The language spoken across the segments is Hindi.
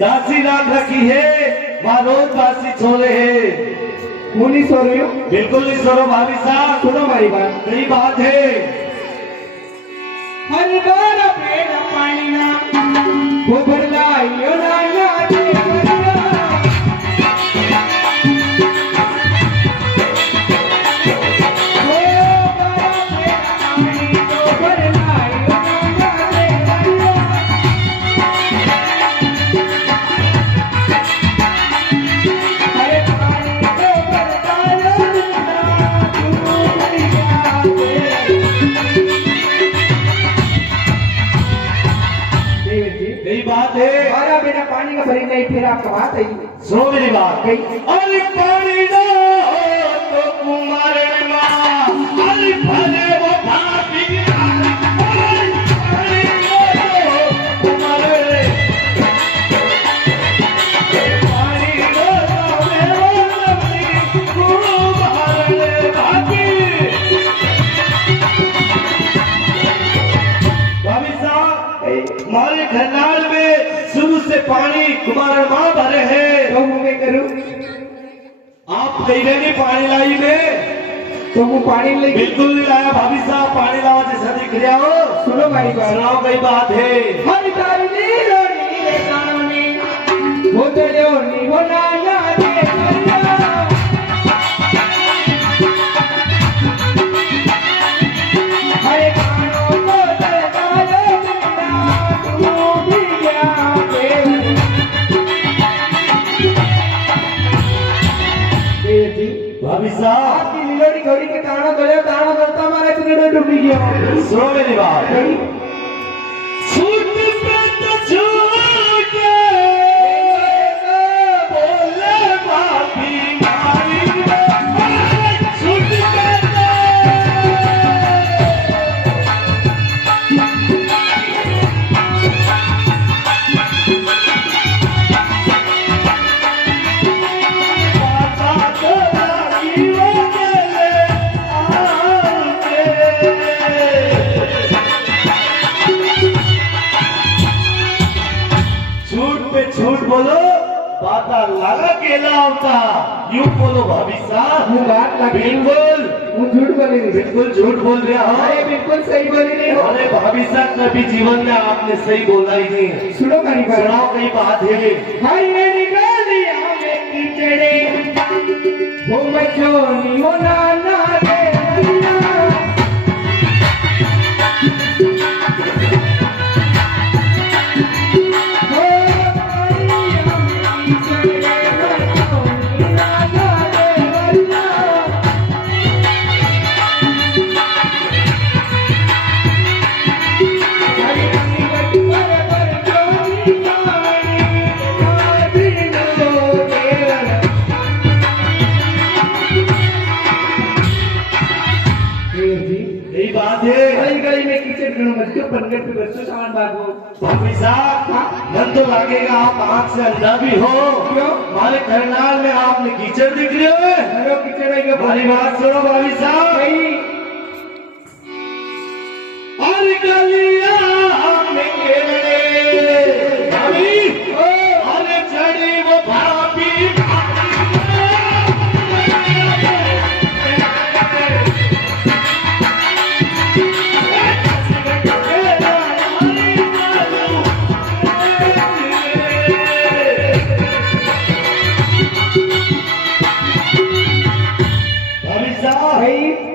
दासी रात रखी है, वहाँ रोज दासी छोले है। હું નહીં સો રહ્યો, बिल्कुल नहीं सरो भाभी साहब, सुनो मारी बात। सही बात है। हर बार पेड़ पानी ना गोबर लाइयो ना दे बरिया। पानी का भरी नहीं, फिर आपका बात है। सुनो मेरी बात, अरे पानी दो तो कुमार माँ, अरे भले वो भाभी, अरे पानी दो कुमार, पानी दो तो मेरे लवली कुमार भाभी। भाभी साहब, हमारे घरनाल में शुरू से पानी कुमार माँ भरे हैं। तो मैं करूं, आप कहीं नहीं पानी लाई में, तो वो पानी ले बिल्कुल नहीं लाया। भाभी साहब पानी लाओ जैसा दिख रहा हो। सुनो भाई बात, सुनाओ कई बात है। हर तारी रोनी रे कानूनी वो तो जोनी वो ना दे बरिया। हरे कानों को तरकारो बिना तू भी गया देवी। भाभी साहब, आपकी लीलोड़ी घोड़ी के ताना करता हमारा किरण डूब गया। सुनो मेरी बात, छूट पे तो छूट बोले भाभी मारी, छूट पे झूठ बोलो, बाता लगा के लाओता, यूं बोलो भाभी साहब। वो बात लगी, बिल्कुल वो झूठ बोली नहीं। बिल्कुल झूठ बोल रहे हो। अरे बिल्कुल सही बोली नहीं हो। अरे भाभी साहब, कभी जीवन में आपने सही बोला ही नहीं। सुनो मेरी बात, सुनाओ कई बात है। भाई मैं निकाल दिया मैं कीचड़े वो बच्चों वो नाना दे बरिया। यही बात है। गली गली में कीचड़ करो बच्चों, पंगत पे बच्चों सामान बागो। भाभी साहब, मन तो लागेगा आप आंख से अंधा भी हो। क्यों? हमारे करनाल में आपने कीचड़ दिख रहे हो। घरों कीचड़ है हमारी बात सुनो भाभी साहब, भाई। और गलियां में भाभी, अरे चढ़ी वो भाभी,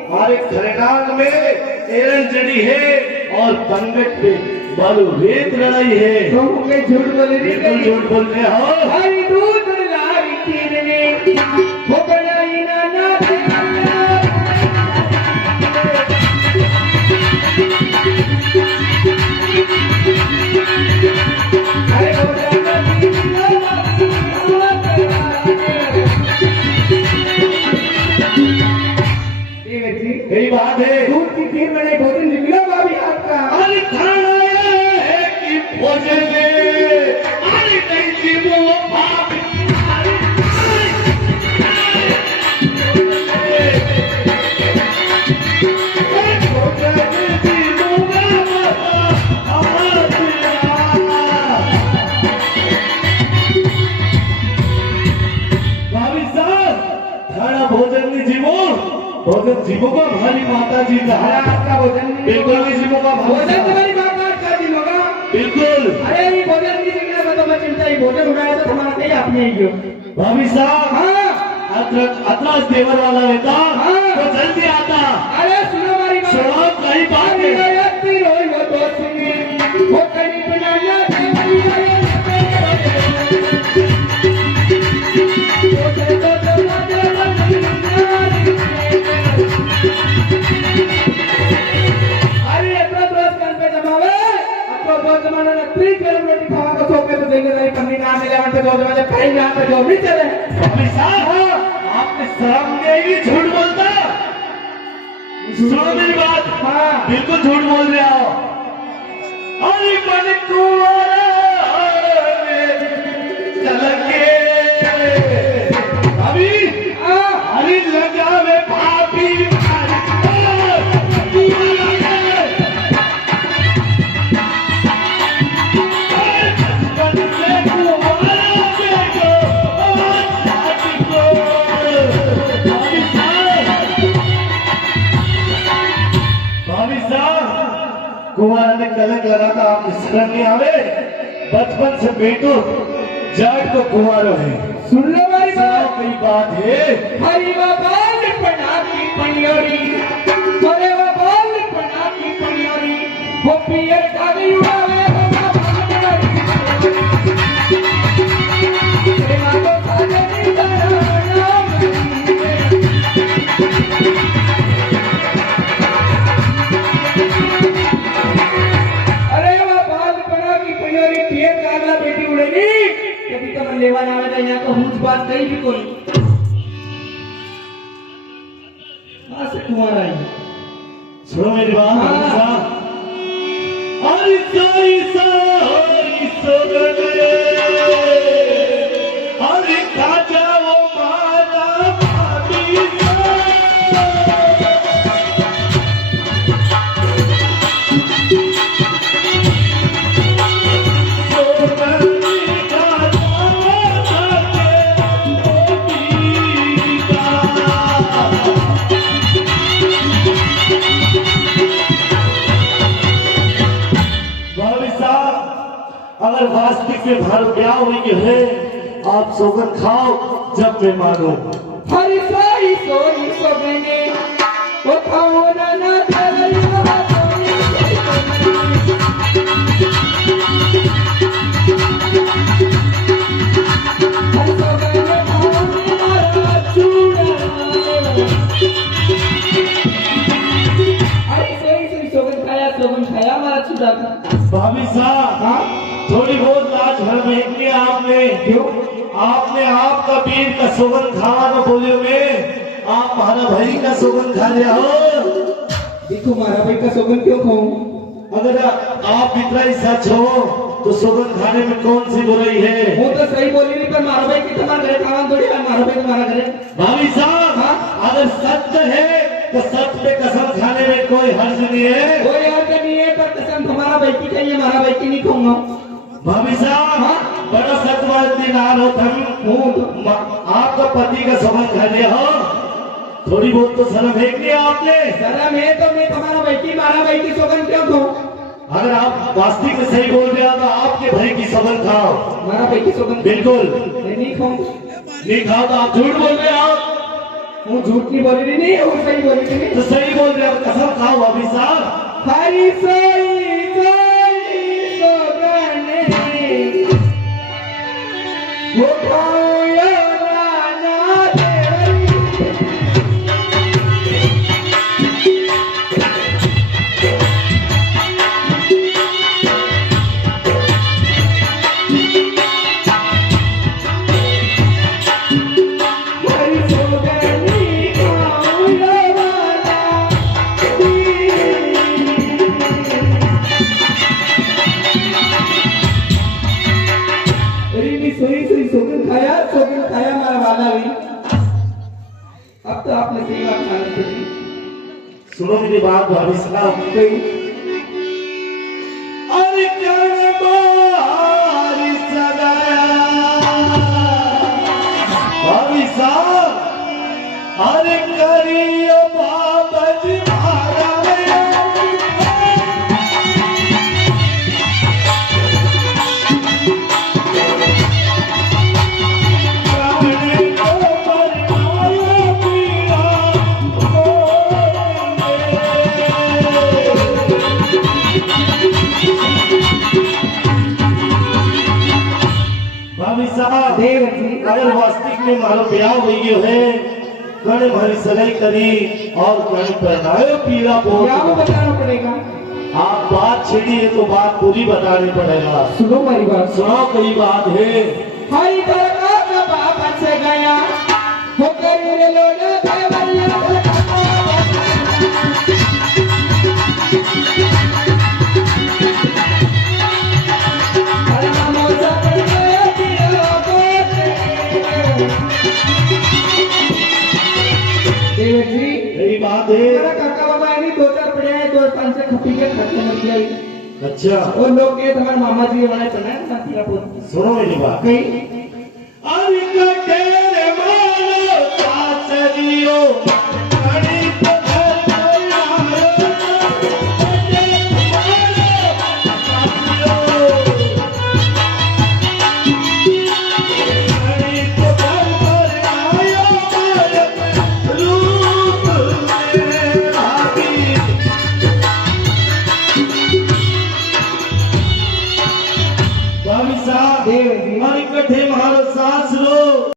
हमारे करनाल में एरन जड़ी है और पंगट पे बालू रेत लड़ाई है। तो मैं झूठ बोली नहीं। बिल्कुल झूठ बोलते हो। हरी दूध लारी तीरने वो बनाई नाना दे बरिया। अरे वो यही बात है। दूध की खीर मैंने भोजन निकला भाभी आपका। अरे खाना है कि भोजन दे, अरे नहीं थी वो भाभी, भोजन जीवों का भारी माता जी का अरे आपका भोजन नहीं बिल्कुल होगा। नहीं जीवों का भोजन भारी तुम्हारी बात का दिन होगा। बिल्कुल। अरे ये भोजन की जगह में तो मैं चिंता ही भोजन उठाया तो तुम्हारा कहीं आपने ही क्यों। भाभी साहब हाँ अतराज देवर वाला रहता हाँ। तो जल्दी आता। अरे सुनो हमारी बात। सुनो कई बात अरे है। यात्री रोई वो तो सुनी वो कहीं बनाना देवरी आए अरे इतना दोस्त कान पे जमावे अब तो दो जमाना ने 3 किलो रोटी खावा को सो पे तो देंगे नहीं कमी ना मिले वहां पे दो जमाने कहीं ना पे जो भी चले। भाभी साहब आपने शर्म नहीं झूठ बोलता। सुनो मेरी बात। हाँ बिल्कुल झूठ बोल रहे हो। अरे मन कुंवारा चल के भाभी हाँ अरे लगा में भाभी कुमार ने कलंक लगा था आप शर्म नहीं आवे। बचपन से बेटो जाट को कुमारो है। सुन लो हमारी सुनो बात। कोई बात है। हरी बाबाल पढ़ा की पनियोरी हरे बाबाल पढ़ा की पनियोरी वो पियर का भी उड़ावे हो बाबाल प्रेमा को साजे नहीं डराना अरे बाबाल पढ़ा की पनियोरी पियर का ना बेटी उड़ेगी कभी तो मन लेवा ना आवे यहाँ को हुज बात कहीं भी कोई कहाँ से कुमार आई। सुनो मेरी बात हाँ। भाभी साहब। अरे सो गए अरे खाजा वो मारा भाभी अगर वास्तविक में भार ब्याह हुई है आप सोकर खाओ जब मैं मानो। हरी सोई सोई सोगने वो खाओ ना ना तेरी बात सोई हरी सोगने खाओ ना चूड़ा हरी सोई सोई सोगन खाया हमारा चूड़ा भाभी साहब हाँ थोड़ी बहुत लाज भर है आपने क्यों आपने आपका पीर का सुगंध खावा तो बोले में आप हमारा भाई का सुगंध खा रहे हो। देखो हमारा भाई का सोगन क्यों खाऊं। अगर आप इतना ही सच हो तो सुगंध खाने में कौन सी बुराई है। वो तो सही बोली नहीं पर मारा भाई की तुम्हारे घरे खावा थोड़ी है मारा भाई तुम्हारा घरे भाभी साहब हाँ? अगर सत्य है तो सत्य पे कसम खाने में कोई हर्ज नहीं है। कोई अर्थ नहीं है पर कसम तुम्हारा भाई की चाहिए हमारा भाई की नहीं खाऊंगा। भाभी साहब हाँ? बड़ा सत्यवाद दिन हो तुम आपका पति का सुगंध खा लिया हो थोड़ी बहुत तो शर्म है कि नहीं आपने। शर्म है तो मैं तुम्हारा भाई की मारा भाई की सोगन क्यों खाऊं। अगर आप वास्तविक में सही बोल रहे हो तो आपके भाई की सुगंध खाओ। मारा भाई की सोगन बिल्कुल मैं नहीं खाऊं। नहीं खाओ तो आप झूठ बोल रहे हो। वो झूठ नहीं बोली रही नहीं वो सही बोली रही नहीं। तो सही बोल रहे हो कसम खाओ भाभी साहब। हरी सोई सोई सोगने वो खाओ ना तेरी हरी सोगनी खाओ वाला रीनी सोई सोई सोगन खाया हमारा वाला भी। अब तो आपने सही बात मानी थी। सुनो मेरी बात भाभी साहब। कोई अरे बारी भाभी साहब अरे करियो देव जी अगर वास्तविक में मारो ब्याह हो गयो है कण भरी सगाई करी और कण पहनाए पीला क्या वो पोत बताना पड़ेगा आप बात छेड़ी है तो बात पूरी बतानी पड़ेगा सुनो मेरी बात सुनो कई बात है हरी दरगाह का बाबा से गया हो करी रे लोड़ा देवरिया हर नामो सब दिलो को देव जी यही बात है मेरा काका बाबा है नहीं दो चार पड़े हैं दो पांच से खपी के खर्चे मर गया अच्छा और लोग ये हमारे मामा जी वाले चले हैं ना पीला पोत सुनो मेरी बात कहीं अरे कटेरे मारो चाचरियो कड़ी तो घर कोई आयो कटेरे मारो चाचरियो कड़ी तो घर कोई आयो रूप में भाभी भाभी साहब देव जी हमारी कठे महाराज सास लो